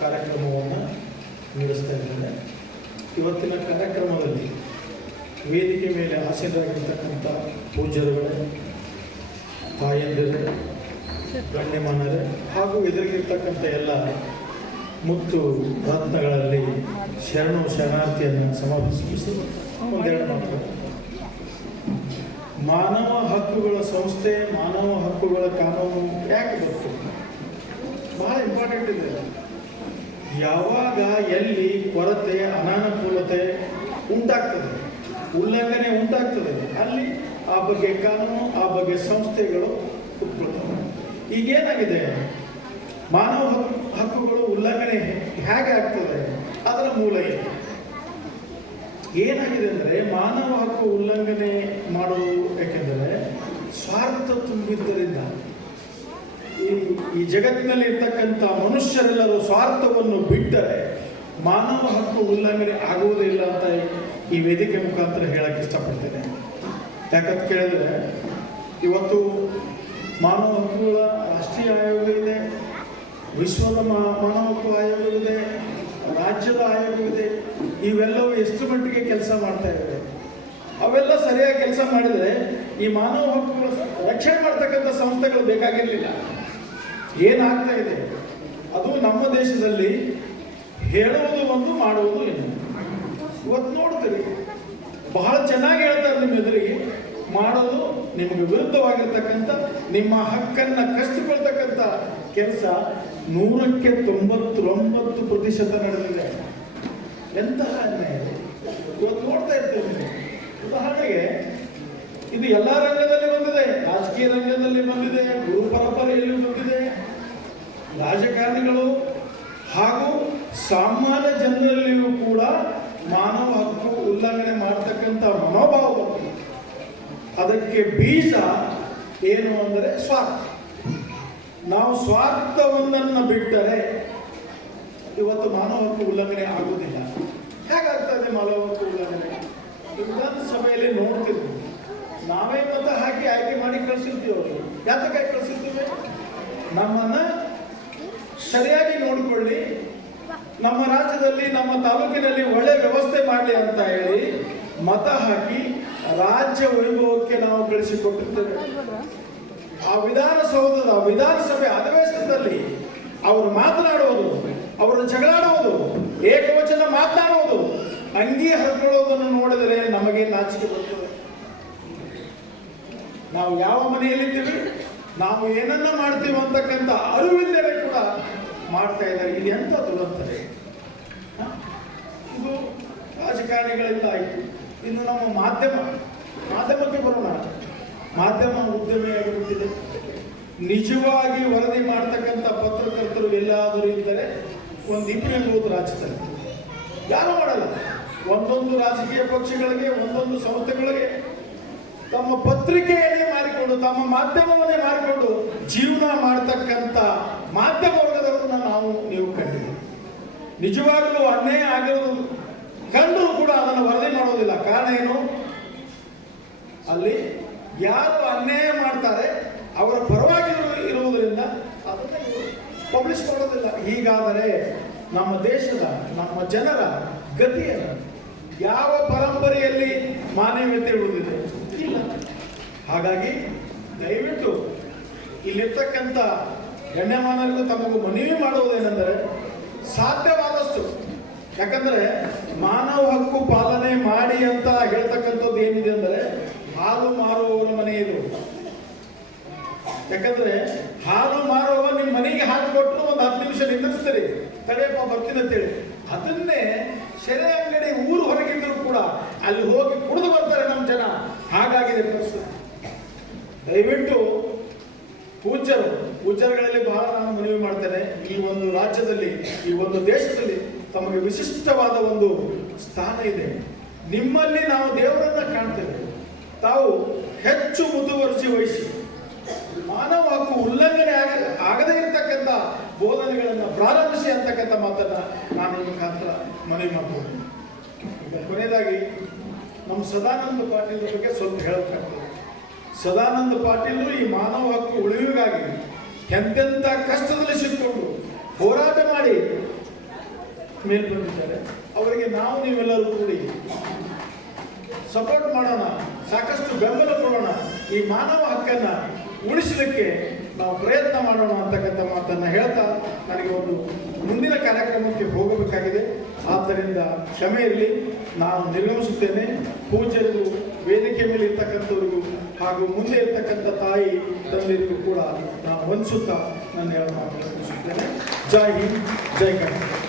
ಕಾರ್ಯಕ್ರಮವನ್ನು ನಡೆಸ್ತಾ ಇದ್ದೇನೆ ಇವತ್ತಿನ ಕಾರ್ಯಕ್ರಮದಲ್ಲಿ ವೇದಿಕೆ ಮೇಲೆ ಆಸೀನರಾಗಿರ್ತಕ್ಕಂಥ ಪೂಜ್ಯರುಗಳೇ ತಾಯಂದಿರೇ ಗಣ್ಯಮಾನರೇ ಹಾಗೂ ಎದುರಿಗಿರ್ತಕ್ಕಂಥ ಎಲ್ಲ ಮುತ್ತು ರತ್ನಗಳಲ್ಲಿ ಶರಣು ಶರಣಾರ್ಥಿಯನ್ನು ಸಮಾಪಿಸಿ ಒಂದೆರಡು ಮಾತು ಮಾನವ ಹಕ್ಕುಗಳ ಸಂಸ್ಥೆ, ಮಾನವ ಹಕ್ಕುಗಳ ಕಾನೂನು ಯಾಕೆ ಬರ್ತದೆ ಬಹಳ ಇಂಪಾರ್ಟೆಂಟ್ ಇದೆ. ಯಾವಾಗ ಎಲ್ಲಿ ಕೊರತೆ, ಅನಾನುಕೂಲತೆ ಉಂಟಾಗ್ತದೆ? ಉಲ್ಲಂಘನೆ ಉಂಟಾಗ್ತದೆ. ಅಲ್ಲಿ ಆ ಬಗ್ಗೆ ಕಾನೂನು, ಆ ಬಗ್ಗೆ ಸಂಸ್ಥೆಗಳು ಹುಟ್ಕೊಳ್ತವೆ ಈಗೇನಾಗಿದೆ? ಮಾನವ ಹಕ್ಕು, ಹಕ್ಕುಗಳು ಉಲ್ಲಂಘನೆ ಹೇಗೆ ಆಗ್ತದೆ? ಅದರ ಮೂಲ ಏನು? ಏನಾಗಿದೆ ಅಂದರೆ ಮಾನವ ಹಕ್ಕು ಉಲ್ಲಂಘನೆ ಮಾಡುವುದು ಏಕೆಂದರೆ ಸ್ವಾರ್ಥ ತುಂಬಿದ್ದರಿಂದ ಈ ಜಗತ್ತಿನಲ್ಲಿ ಇರ್ತಕ್ಕಂಥ ಮನುಷ್ಯರೆಲ್ಲರೂ ಸ್ವಾರ್ಥವನ್ನು ಬಿಟ್ಟರೆ ಮಾನವ ಹಕ್ಕು ಉಲ್ಲಂಘನೆ ಆಗುವುದಿಲ್ಲ ಅಂತ ಈ ವೇದಿಕೆ ಮುಖಾಂತರ ಹೇಳಕ್ಕೆ ಇಷ್ಟಪಡ್ತೇನೆ. ಯಾಕಂತ ಕೇಳಿದ್ರೆ, ಇವತ್ತು ಮಾನವ ಹಕ್ಕುಗಳ ರಾಷ್ಟ್ರೀಯ ಆಯೋಗ ಇದೆ ವಿಶ್ವದ ಮಾನವ ಹಕ್ಕು ಆಯೋಗವಿದೆ, ರಾಜ್ಯದ ಆಯೋಗವಿದೆ, ಇವೆಲ್ಲವೂ ಎಷ್ಟು ಮಟ್ಟಿಗೆ ಕೆಲಸ ಮಾಡ್ತಾ ಇವೆ? ಅವೆಲ್ಲ ಸರಿಯಾಗಿ ಕೆಲಸ ಮಾಡಿದರೆ ಈ ಮಾನವ ಹಕ್ಕುಗಳ ರಕ್ಷಣೆ ಮಾಡ್ತಕ್ಕಂಥ ಸಂಸ್ಥೆಗಳು ಬೇಕಾಗಿರಲಿಲ್ಲ. ಏನಾಗ್ತಾ ಇದೆ? ಅದು ನಮ್ಮ ದೇಶದಲ್ಲಿ ಹೇಳುವುದು ಒಂದು, ಮಾಡುವುದು ಏನು ಇವತ್ತು ನೋಡ್ತೀರಿ, ಬಹಳ ಚೆನ್ನಾಗಿ ಹೇಳ್ತಾರೆ ನಿಮ್ಮ ಎದುರಿಗೆ ಮಾಡೋದು ನಿಮಗೆ ವಿರುದ್ಧವಾಗಿರ್ತಕ್ಕಂಥ, ನಿಮ್ಮ ಹಕ್ಕನ್ನು ಕಷ್ಟಪಡ್ತಕ್ಕಂಥ ಕೆಲಸ ನೂರಕ್ಕೆ ತೊಂಬತ್ತೊಂಬತ್ತು ಪ್ರತಿಶತ ನಡೆದಿದೆ. ಎಂತಹ ಅನ್ಯಾಯ ಇವತ್ತು ನೋಡ್ತಾ ಇರ್ತೀವಿ. ಉದಾಹರಣೆಗೆ, ಇದು ಎಲ್ಲ ರಂಗದಲ್ಲಿ ಬಂದಿದೆ, ರಾಜಕೀಯ ರಂಗದಲ್ಲಿ ಬಂದಿದೆ, ಗುರು ಪರಂಪರೆಯಲ್ಲಿ ಬಂದಿದೆ ರಾಜಕಾರಣಿಗಳು ಹಾಗೂ ಸಾಮಾನ್ಯ ಜನರಲ್ಲಿಯೂ ಕೂಡ ಮಾನವ ಹಕ್ಕು ಉಲ್ಲಂಘನೆ ಮಾಡತಕ್ಕಂಥ ಮನೋಭಾವ ಅದಕ್ಕೆ ಬೀಜ ಏನು ಅಂದರೆ ಸ್ವಾರ್ಥ. ನಾವು ಸ್ವಾರ್ಥವೊಂದನ್ನು ಬಿಟ್ಟರೆ ಇವತ್ತು ಮಾನವ ಹಕ್ಕು ಉಲ್ಲಂಘನೆ ಆಗುವುದಿಲ್ಲ. ಹೇಗಾಗ್ತದೆ ಮಾನವ ಹಕ್ಕು ಉಲ್ಲಂಘನೆ? ವಿಧಾನಸಭೆಯಲ್ಲಿ ನೋಡ್ತಿದ್ವಿ. ನಾವೇ ಮತ ಹಾಕಿ ಆಯ್ಕೆ ಮಾಡಿ ಕಳಿಸಿರ್ತೀವಿ ಅವರು. ಯಾತಕ್ಕೆ ಕಳಿಸಿರ್ತೀವಿ? ನಮ್ಮನ್ನ ಸರಿಯಾಗಿ ನೋಡಿಕೊಳ್ಳಿ. ನಮ್ಮ ರಾಜ್ಯದಲ್ಲಿ, ನಮ್ಮ ತಾಲೂಕಿನಲ್ಲಿ ಒಳ್ಳೆ ವ್ಯವಸ್ಥೆ ಮಾಡಲಿ ಅಂತ ಹೇಳಿ ಮತ ಹಾಕಿ ರಾಜ್ಯ ವೈಭವಕ್ಕೆ ನಾವು ಕಳಿಸಿಕೊಟ್ಟಿರ್ತೇವೆ. ಆ ವಿಧಾನಸೌಧದ ವಿಧಾನಸಭೆ ಅಧಿವೇಶನದಲ್ಲಿ ಅವರು ಮಾತನಾಡುವುದು, ಅವರು ಜಗಳಾಡುವುದು, ಏಕವಚನ ಮಾತನಾಡುವುದು ಅಂಗಿ ಹರ್ಕೊಳ್ಳೋದನ್ನು ನೋಡಿದರೆ ನಮಗೆ ನಾಚಿಕೆ ಬರ್ತದೆ. ನಾವು ಯಾವ ಮನೆಯಲ್ಲಿದ್ದೀವಿ? ನಾವು ಏನನ್ನ ಮಾಡ್ತೀವಿ ಅಂತಕ್ಕಂಥ ಅರಿವಿಲ್ಲದೆ ಕೂಡ ಮಾಡ್ತಾ ಇದ್ದಾರೆ. ಇದು ಎಂತ ದುರಂತರೆ ಇದು ರಾಜಕಾರಣಿಗಳಿಂದ ಆಯಿತು. ಇನ್ನು ನಮ್ಮ ಮಾಧ್ಯಮ, ಮಾಧ್ಯಮಕ್ಕೆ ಬರೋಣ. ಮಾಧ್ಯಮ ಉದ್ಯಮಿಯಾಗಿ ಬಿಟ್ಟಿದೆ ನಿಜವಾಗಿ ವರದಿ ಮಾಡ್ತಕ್ಕಂಥ ಪತ್ರಕರ್ತರು ಎಲ್ಲಾದರೂ ಇದ್ದರೆ ಒಂದು ಇಬ್ಬರು ಎಂಬುದು ರಾಜ್ಯದಲ್ಲಿ ಯಾರು ಮಾಡಲ್ಲ? ಒಂದೊಂದು ರಾಜಕೀಯ ಪಕ್ಷಗಳಿಗೆ, ಒಂದೊಂದು ಸಂಸ್ಥೆಗಳಿಗೆ ತಮ್ಮ ಪತ್ರಿಕೆಯನ್ನೇ ಮಾರಿಕೊಂಡು, ತಮ್ಮ ಮಾಧ್ಯಮವನ್ನೇ ಮಾರಿಕೊಂಡು ಜೀವನ ಮಾಡತಕ್ಕಂಥ ಮಾಧ್ಯಮ ವರ್ಗದವರನ್ನ ನಾವು ನೀವು ಕಂಡಿದ್ದೀವಿ ನಿಜವಾಗಲೂ ಅನ್ಯಾಯ ಆಗಿರೋದು ಕಂಡರೂ ಕೂಡ ಅದನ್ನು ವರದಿ ಮಾಡೋದಿಲ್ಲ. ಕಾರಣ ಏನು? ಅಲ್ಲಿ ಯಾರು ಅನ್ಯಾಯ ಮಾಡ್ತಾರೆ, ಅವರ ಪರವಾಗಿ ಇರು- ಇರುವುದರಿಂದ ಅದನ್ನು ಪಬ್ಲಿಷ್ ಮಾಡೋದಿಲ್ಲ. ಹೀಗಾದರೆ ನಮ್ಮ ದೇಶದ, ನಮ್ಮ ಜನರ ಗತಿಯನ್ನು ಯಾವ ಪರಂಪರೆಯಲ್ಲಿ ಮಾನವೀಯತೆ ಉಳಿದಿದೆ? ಹಾಗಾಗಿ ದಯವಿಟ್ಟು ಇಲ್ಲಿರ್ತಕ್ಕಂಥ ಗಣ್ಯಮಾನರಿಗೂ ತಮಗೂ ಮನವಿ ಮಾಡುವುದೇನೆಂದರೆ ಸಾಧ್ಯವಾದಷ್ಟು, ಯಾಕಂದ್ರೆ ಮಾನವ ಹಕ್ಕು ಪಾಲನೆ ಮಾಡಿ ಅಂತ ಹೇಳ್ತಕ್ಕಂಥದ್ದು ಏನಿದೆ ಅಂದರೆ ಹಾಲು ಮಾರುವವರ ಮನೆ ಇದು. ಯಾಕಂದ್ರೆ ಹಾಲು ಮಾರುವವ ನಿಮ್ಮ ಮನೆಗೆ ಹಾಲು ಕೊಟ್ಟು ಒಂದು ಹತ್ತು ನಿಮಿಷ ನಿಂದಿರ್ಸ್ತೀರಿ, ತಡೆಯಪ್ಪ ಬರ್ತೀನಿ ಅಂತೇಳಿ. ಅದನ್ನೇ ಸೆರೆ ಅಂಗಡಿ ಊರು ಹೊರಗಿದ್ರು ಕೂಡ ಅಲ್ಲಿ ಹೋಗಿ ಕುಡಿದು ಬರ್ತಾರೆ ನಮ್ಮ ಜನ ಹಾಗಾಗಿದೆ ಪರಿಸ್ಥಿತಿ ದಯವಿಟ್ಟು ಪೂಜ್ಯರು ಪೂಜ್ಯರುಗಳಲ್ಲಿ ಬಹಳ ನಾನು ಮನವಿ ಮಾಡ್ತೇನೆ ಈ ಒಂದು ರಾಜ್ಯದಲ್ಲಿ, ಈ ಒಂದು ದೇಶದಲ್ಲಿ ತಮಗೆ ವಿಶಿಷ್ಟವಾದ ಒಂದು ಸ್ಥಾನ ಇದೆ. ನಿಮ್ಮಲ್ಲಿ ನಾವು ದೇವರನ್ನ ಕಾಣ್ತೇವೆ. ತಾವು ಹೆಚ್ಚು ಮುತುವರ್ಜಿ ವಹಿಸಿ, ಮಾನವ ಹಕ್ಕು ಉಲ್ಲಂಘನೆ ಆಗ, ಆಗದೇ ಇರತಕ್ಕಂಥ ಬೋಧನೆಗಳನ್ನು ಪ್ರಾರಂಭಿಸಿ ಅಂತಕ್ಕಂಥ ಮಾತನ್ನ ನಾನು ಈ ಮುಖಾಂತರ ಮನವಿ ಮಾಡ್ಬೋದು. ಕೊನೆಯದಾಗಿ, ನಮ್ಮ ಸದಾನಂದ ಪಾಟೀಲ್ ಬಗ್ಗೆ ಸ್ವಲ್ಪ ಹೇಳಬೇಕಾಗ್ತದೆ. ಸದಾನಂದ ಪಾಟೀಲ್ ಈ ಮಾನವ ಹಕ್ಕು ಉಳಿವಿಗಾಗಿ ಎಂತೆಂಥ ಕಷ್ಟದಲ್ಲಿ ಸಿಕ್ಕೊಂಡು ಹೋರಾಟ ಮಾಡಿ ಮೇಲೆ ಅವರಿಗೆ ನಾವು ನೀವೆಲ್ಲರೂ ಕೂಡಿ ಸಪೋರ್ಟ್ ಮಾಡೋಣ, ಸಾಕಷ್ಟು ಬೆಂಬಲ ಕೊಡೋಣ, ಈ ಮಾನವ ಹಕ್ಕನ್ನು ಉಳಿಸಲಿಕ್ಕೆ ನಾವು ಪ್ರಯತ್ನ ಮಾಡೋಣ ಅಂತಕ್ಕಂಥ ಮಾತನ್ನು ಹೇಳ್ತಾ ನನಗೆ ಒಂದು ಮುಂದಿನ ಕಾರ್ಯಕ್ರಮಕ್ಕೆ ಹೋಗಬೇಕಾಗಿದೆ. ಆದ್ದರಿಂದ ಕ್ಷಮೆಯಲ್ಲಿ ನಾನು ನಿರ್ಗಮಿಸುತ್ತೇನೆ. ಪೂಜ್ಯರಿಗೂ ವೇದಿಕೆ ಮೇಲೆ ಇರ್ತಕ್ಕಂಥವ್ರಿಗೂ ಹಾಗೂ ಮುಂದೆ ಇರ್ತಕ್ಕಂಥ ತಾಯಿ ತಂದೆಯರಿಗೂ ಕೂಡ ನಾನು ವಂದಿಸುತ್ತಾ ನನ್ನ ಎರಡು ಮಾತನ್ನು ಜೈ ಹಿಂದ್ ಜೈ ಕರ್ನಾಟಕ